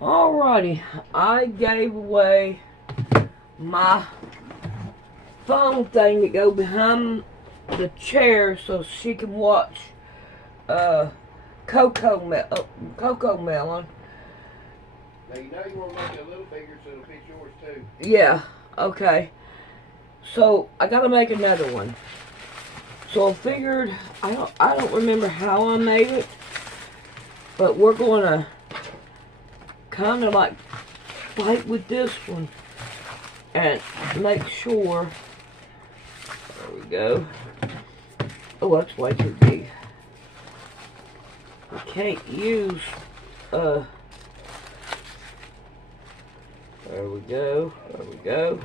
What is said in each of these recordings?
Alrighty, I gave away my phone thing to go behind the chair so she can watch Coco Melon. Now you know you want to make it a little bigger so it'll fit yours too. Yeah, okay. So I gotta make another one. So I figured I don't remember how I made it, but we're gonna kind of like fight with this one and make sure. There we go. Oh, that's way too big. We can't use there we go. There we go.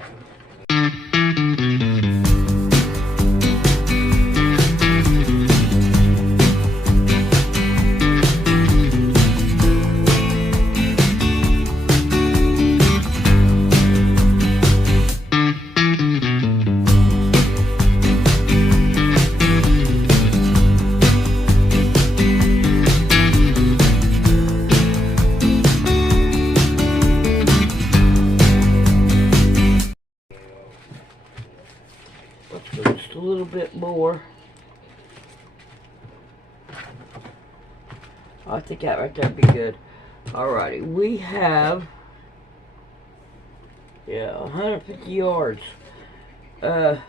Just a little bit more. I think that right there would be good. Alrighty, we have 150 yards. Yeah,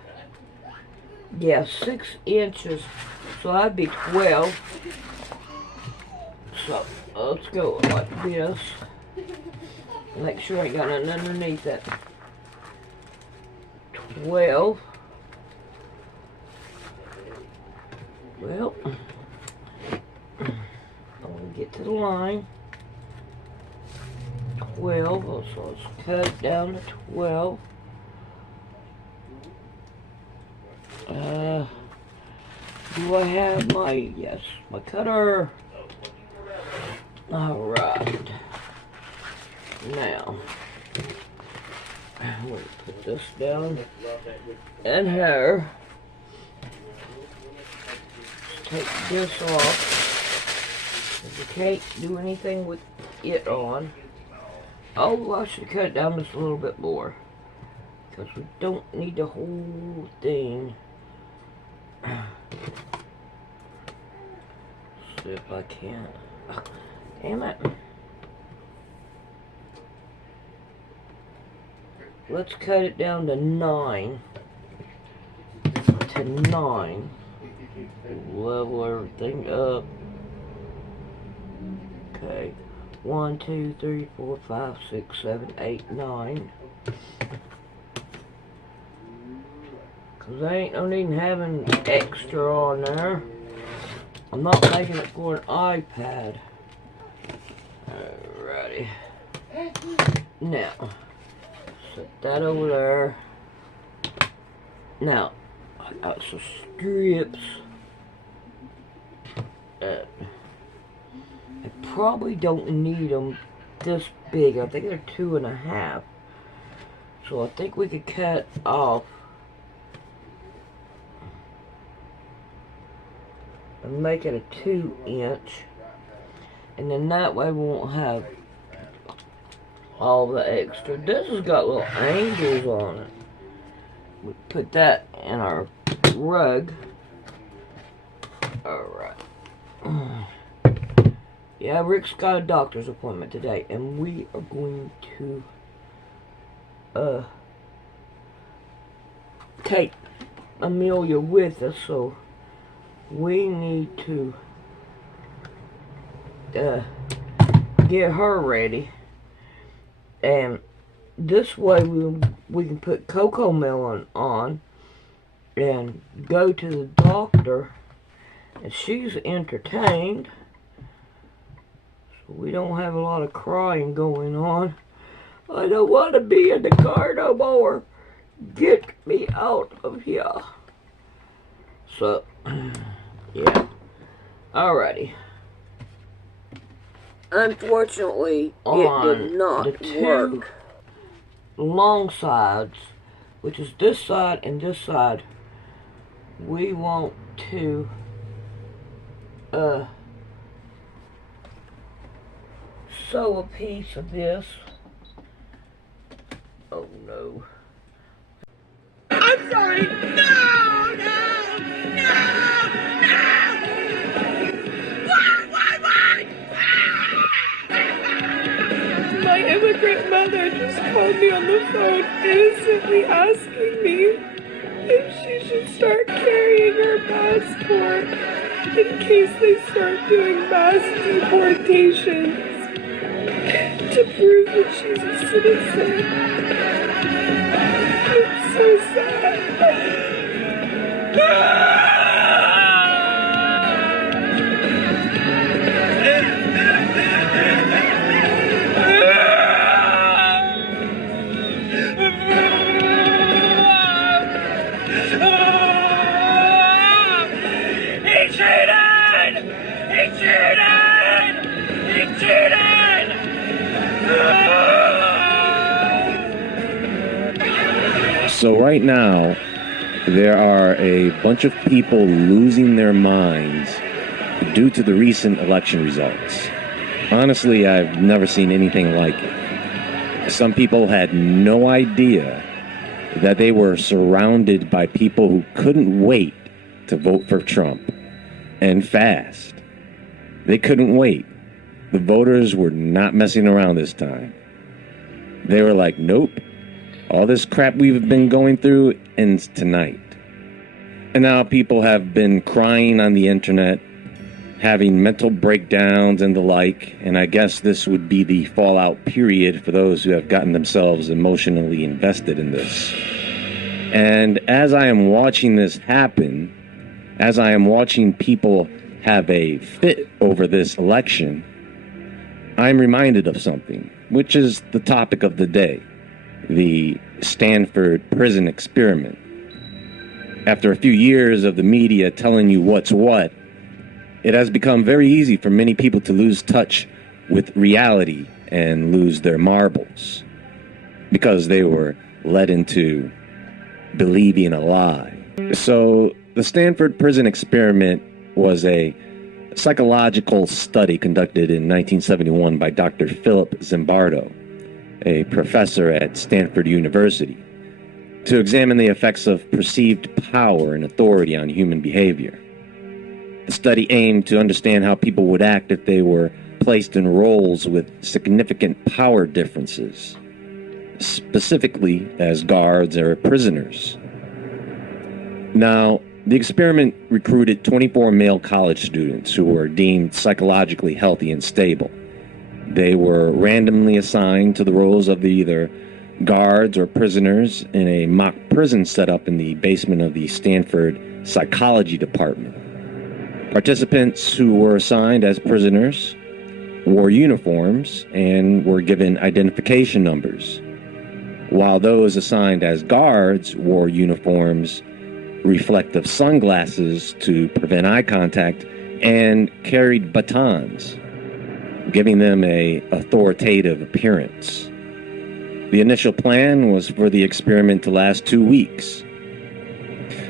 6 inches. So that'd be 12. So let's go like this. Make sure I got nothing underneath it. 12. Well, I'm going to get to the line. 12, so let's cut it down to 12. Do I have my cutter? Alright. Now, I'm going to put this down in here. Take this off. You can't do anything with it on. Oh, I should cut it down just a little bit more, because we don't need the whole thing. See if I can. Oh, damn it. Let's cut it down to 9. To 9. Level everything up. Okay. 1, 2, 3, 4, 5, 6, 7, 8, 9. Cause I ain't no need in having extra on there. I'm not making it for an iPad. Alrighty. Now, set that over there. Now, I got some strips. I probably don't need them this big. I think they're 2.5. So I think we could cut off and make it a 2-inch. And then that way we won't have all the extra. This has got little angels on it. We put that in our rug. Alright. Yeah, Rick's got a doctor's appointment today, and we are going to take Amelia with us, so we need to get her ready. And this way we can put Coco Melon on and go to the doctor, and she's entertained. We don't have a lot of crying going on. I don't want to be in the car no more. Get me out of here. So, yeah. Alrighty. Unfortunately, it did not work. Long sides, which is this side and this side, we want to sew a piece of this. Oh no. I'm sorry. No, no, no, no. Why? My immigrant mother just called me on the phone innocently asking me if she should start carrying her passport in case they start doing mass deportations to prove that she's a citizen. It's so sad. So right now, there are a bunch of people losing their minds due to the recent election results. Honestly, I've never seen anything like it. Some people had no idea that they were surrounded by people who couldn't wait to vote for Trump, and fast. They couldn't wait. The voters were not messing around this time. They were like, nope. All this crap we've been going through ends tonight. And now people have been crying on the internet, having mental breakdowns and the like, and I guess this would be the fallout period for those who have gotten themselves emotionally invested in this. And as I am watching this happen, as I am watching people have a fit over this election, I'm reminded of something, which is the topic of the day. The Stanford prison experiment. After a few years of the media telling you what's what, it has become very easy for many people to lose touch with reality and lose their marbles because they were led into believing a lie. So the Stanford prison experiment was a psychological study conducted in 1971 by Dr. Philip Zimbardo, a professor at Stanford University, to examine the effects of perceived power and authority on human behavior. The study aimed to understand how people would act if they were placed in roles with significant power differences, specifically as guards or prisoners. Now, the experiment recruited 24 male college students who were deemed psychologically healthy and stable. They were randomly assigned to the roles of either guards or prisoners in a mock prison set up in the basement of the Stanford Psychology Department. Participants who were assigned as prisoners wore uniforms and were given identification numbers, while those assigned as guards wore uniforms, reflective sunglasses to prevent eye contact, and carried batons, giving them an authoritative appearance. The initial plan was for the experiment to last 2 weeks.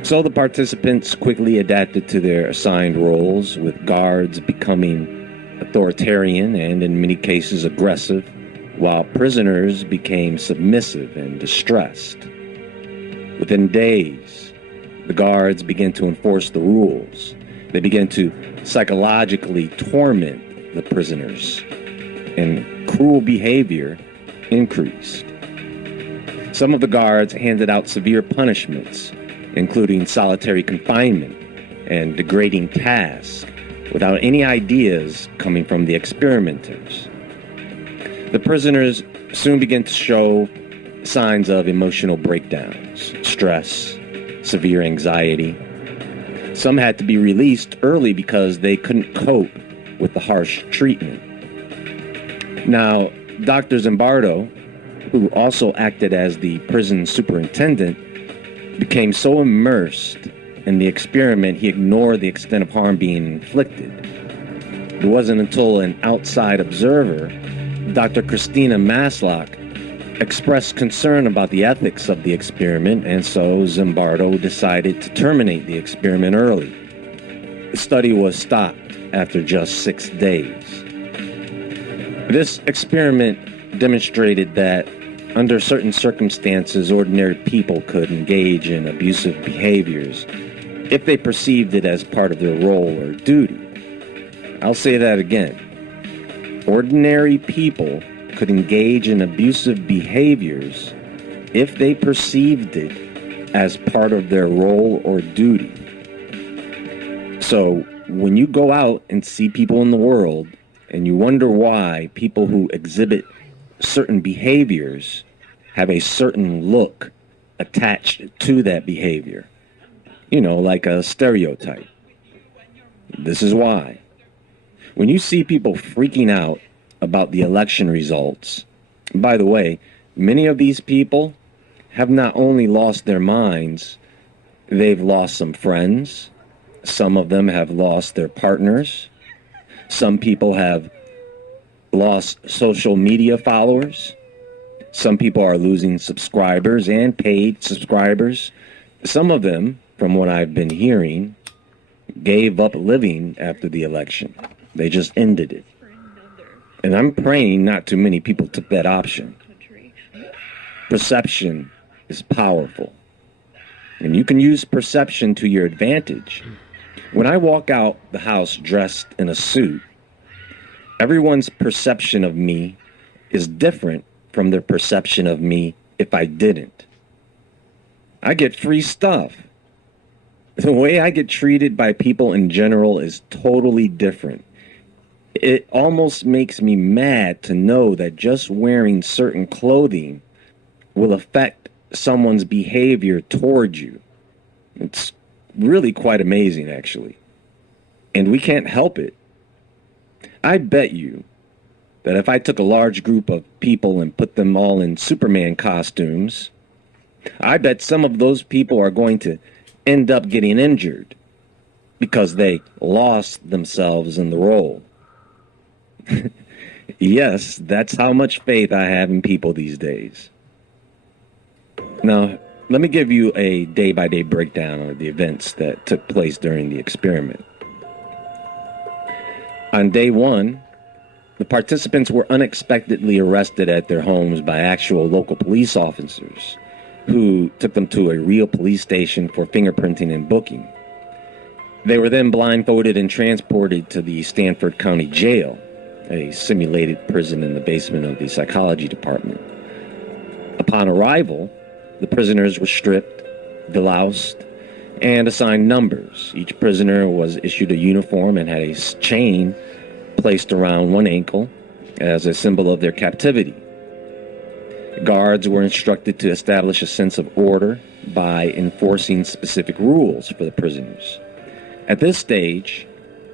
So the participants quickly adapted to their assigned roles, with guards becoming authoritarian and, in many cases, aggressive, while prisoners became submissive and distressed. Within days, the guards began to enforce the rules. They began to psychologically torment the prisoners, and cruel behavior increased. Some of the guards handed out severe punishments, including solitary confinement and degrading tasks, without any ideas coming from the experimenters. The prisoners soon began to show signs of emotional breakdowns, stress, severe anxiety. Some had to be released early because they couldn't cope with the harsh treatment. Now, Dr. Zimbardo, who also acted as the prison superintendent, became so immersed in the experiment he ignored the extent of harm being inflicted. It wasn't until an outside observer, Dr. Christina Maslach, expressed concern about the ethics of the experiment, and so Zimbardo decided to terminate the experiment early. The study was stopped after just 6 days. This experiment demonstrated that under certain circumstances, ordinary people could engage in abusive behaviors if they perceived it as part of their role or duty. I'll say that again. Ordinary people could engage in abusive behaviors if they perceived it as part of their role or duty. So when you go out and see people in the world and you wonder why people who exhibit certain behaviors have a certain look attached to that behavior, you know, like a stereotype. This is why. When you see people freaking out about the election results, by the way, many of these people have not only lost their minds, they've lost some friends. Some of them have lost their partners. Some people have lost social media followers. Some people are losing subscribers and paid subscribers. Some of them, from what I've been hearing, gave up living after the election. They just ended it. And I'm praying not too many people took that option. Perception is powerful. And you can use perception to your advantage. When I walk out the house dressed in a suit, everyone's perception of me is different from their perception of me if I didn't. I get free stuff. The way I get treated by people in general is totally different. It almost makes me mad to know that just wearing certain clothing will affect someone's behavior toward you. It's really quite amazing, actually. And we can't help it. I bet you that if I took a large group of people and put them all in Superman costumes, I bet some of those people are going to end up getting injured because they lost themselves in the role. Yes, that's how much faith I have in people these days. Now, let me give you a day-by-day breakdown of the events that took place during the experiment. On day one, the participants were unexpectedly arrested at their homes by actual local police officers who took them to a real police station for fingerprinting and booking. They were then blindfolded and transported to the Stanford County Jail, a simulated prison in the basement of the psychology department. Upon arrival, the prisoners were stripped, deloused, and assigned numbers. Each prisoner was issued a uniform and had a chain placed around one ankle as a symbol of their captivity. Guards were instructed to establish a sense of order by enforcing specific rules for the prisoners. At this stage,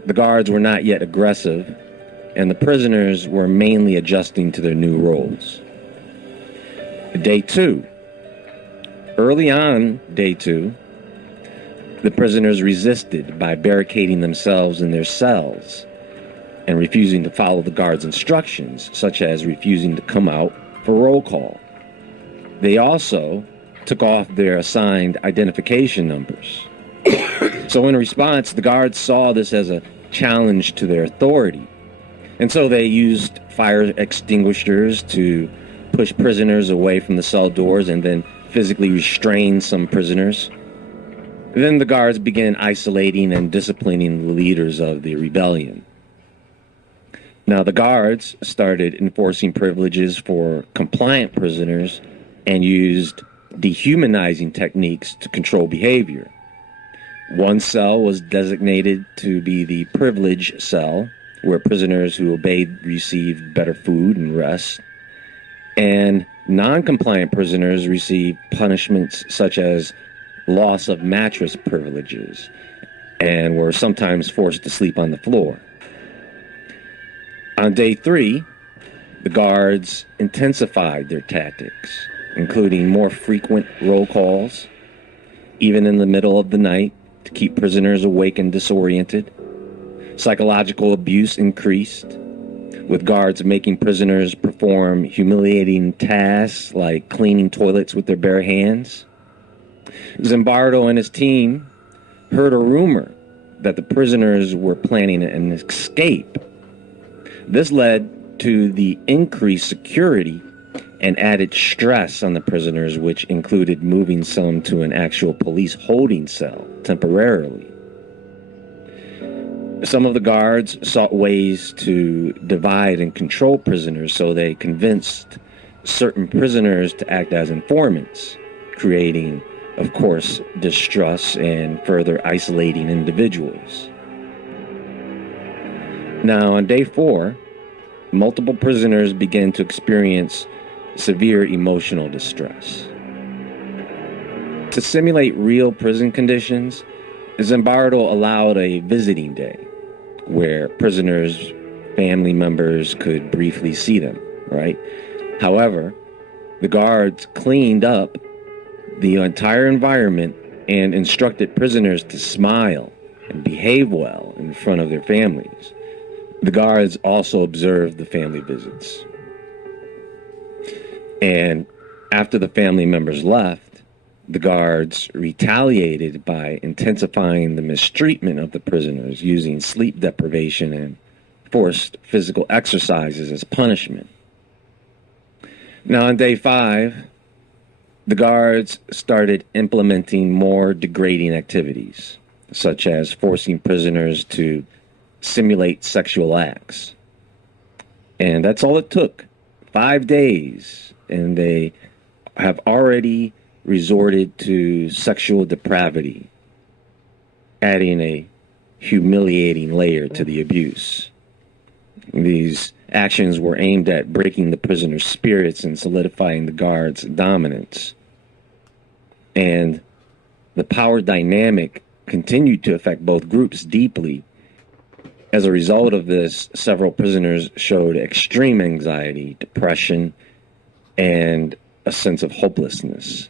the guards were not yet aggressive, and the prisoners were mainly adjusting to their new roles. Day two. Early on day two, the prisoners resisted by barricading themselves in their cells and refusing to follow the guards' instructions, such as refusing to come out for roll call. They also took off their assigned identification numbers. So in response, the guards saw this as a challenge to their authority. And so they used fire extinguishers to push prisoners away from the cell doors and then physically restrain some prisoners. Then the guards began isolating and disciplining the leaders of the rebellion. Now the guards started enforcing privileges for compliant prisoners and used dehumanizing techniques to control behavior. One cell was designated to be the privilege cell, where prisoners who obeyed received better food and rest, and non-compliant prisoners received punishments such as loss of mattress privileges and were sometimes forced to sleep on the floor. On day three, the guards intensified their tactics, including more frequent roll calls, even in the middle of the night, to keep prisoners awake and disoriented. Psychological abuse increased, with guards making prisoners perform humiliating tasks like cleaning toilets with their bare hands. Zimbardo and his team heard a rumor that the prisoners were planning an escape. This led to the increased security and added stress on the prisoners, which included moving some to an actual police holding cell temporarily. Some of the guards sought ways to divide and control prisoners, so they convinced certain prisoners to act as informants, creating, of course, distrust and further isolating individuals. Now, on day 4, multiple prisoners began to experience severe emotional distress. To simulate real prison conditions, Zimbardo allowed a visiting day where prisoners' family members could briefly see them, right? However, the guards cleaned up the entire environment and instructed prisoners to smile and behave well in front of their families. The guards also observed the family visits. And after the family members left, the guards retaliated by intensifying the mistreatment of the prisoners, using sleep deprivation and forced physical exercises as punishment. Now, on day 5, the guards started implementing more degrading activities, such as forcing prisoners to simulate sexual acts. And that's all it took. 5 days, and they have already resorted to sexual depravity, adding a humiliating layer to the abuse. These actions were aimed at breaking the prisoners' spirits and solidifying the guards' dominance. And the power dynamic continued to affect both groups deeply. As a result of this, several prisoners showed extreme anxiety, depression, and a sense of hopelessness,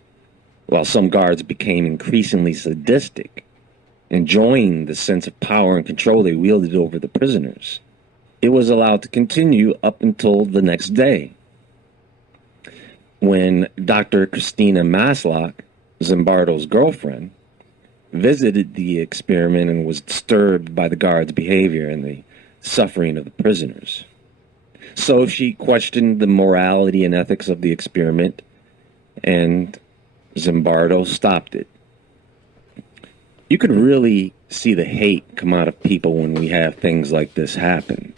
while some guards became increasingly sadistic, enjoying the sense of power and control they wielded over the prisoners. It was allowed to continue up until the next day, when Dr. Christina Maslock, Zimbardo's girlfriend, visited the experiment and was disturbed by the guards' behavior and the suffering of the prisoners. So she questioned the morality and ethics of the experiment, and Zimbardo stopped it. You could really see the hate come out of people when we have things like this happen.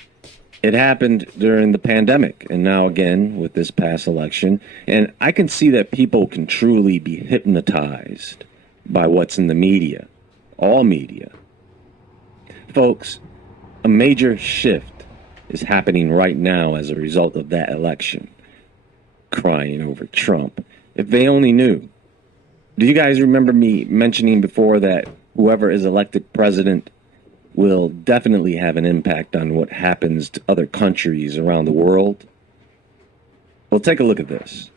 It happened during the pandemic, and now again with this past election, and I can see that people can truly be hypnotized by what's in the media, all media. Folks, a major shift is happening right now as a result of that election. Crying over Trump. If they only knew. Do you guys remember me mentioning before that whoever is elected president will definitely have an impact on what happens to other countries around the world? Well, take a look at this.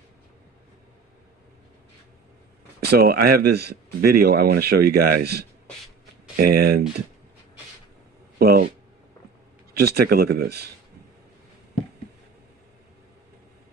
So I have this video I want to show you guys, and, well, just take a look at this.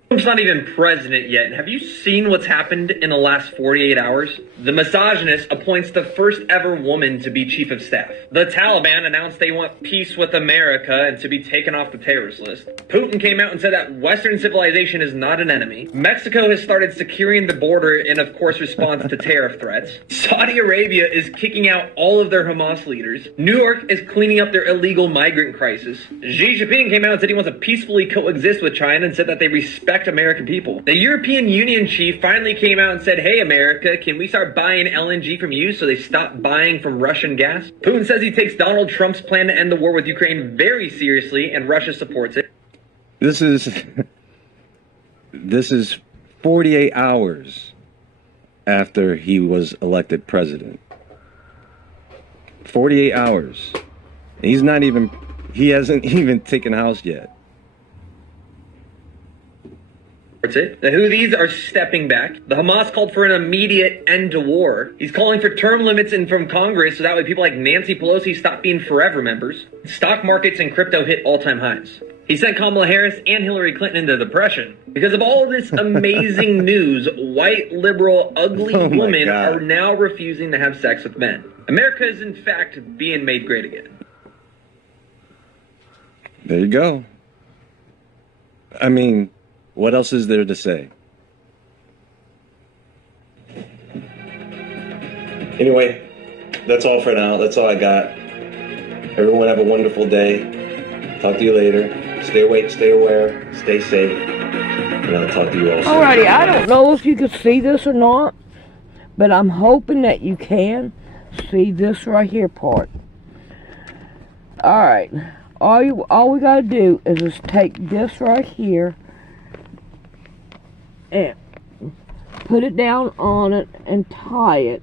Trump's not even president yet. Have you seen what's happened in the last 48 hours? The misogynist appoints the first ever woman to be chief of staff. The Taliban announced they want peace with America and to be taken off the terrorist list. Putin came out and said that Western civilization is not an enemy. Mexico has started securing the border in, of course, response to tariff threats. Saudi Arabia is kicking out all of their Hamas leaders. New York is cleaning up their illegal migrant crisis. Xi Jinping came out and said he wants to peacefully coexist with China and said that they respect American people. The European Union chief finally came out and said, hey, America, can we start buying LNG from you so they stop buying from Russian gas? Putin says he takes Donald Trump's plan to end the war with Ukraine very seriously, and Russia supports it. This is 48 hours after he was elected president. 48 hours. He hasn't even taken House yet. The Houthis are stepping back. The Hamas called for an immediate end to war. He's calling for term limits in from Congress so that way people like Nancy Pelosi stop being forever members. Stock markets and crypto hit all-time highs. He sent Kamala Harris and Hillary Clinton into depression. Because of all of this amazing news, white, liberal, ugly women are now refusing to have sex with men. America is in fact being made great again. There you go. I mean, what else is there to say? Anyway, that's all for now. That's all I got. Everyone have a wonderful day. Talk to you later. Stay awake, stay aware, stay safe. And I'll talk to you all soon. Alrighty, I don't know if you can see this or not, but I'm hoping that you can see this right here part. Alright, all we gotta do is just take this right here and put it down on it and tie it.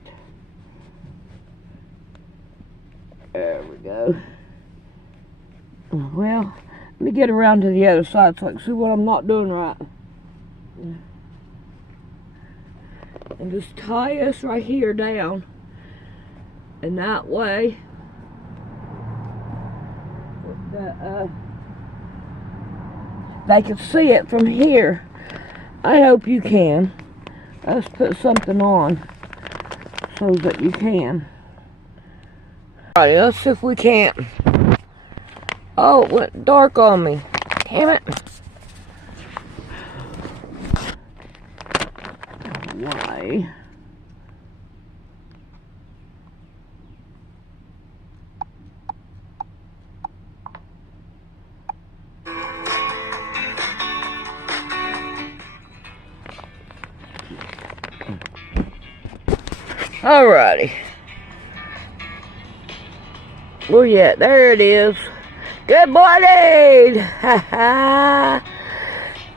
There we go. Well, let me get around to the other side so I can see what I'm not doing right. And just tie this right here down. And that way, they can see it from here. I hope you can. Let's put something on so that you can. Alright, let's see if we can't. Oh, it went dark on me. Damn it. Why? Alrighty. Where you at? There it is. Good morning! Ha ha!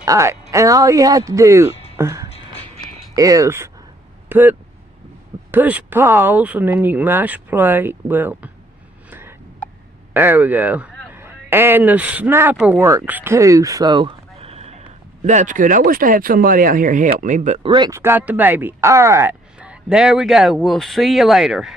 Alright, and all you have to do is push pause and then you can mash play. Well, there we go. And the snapper works too, so that's good. I wish I had somebody out here help me, but Rick's got the baby. Alright, there we go. We'll see you later.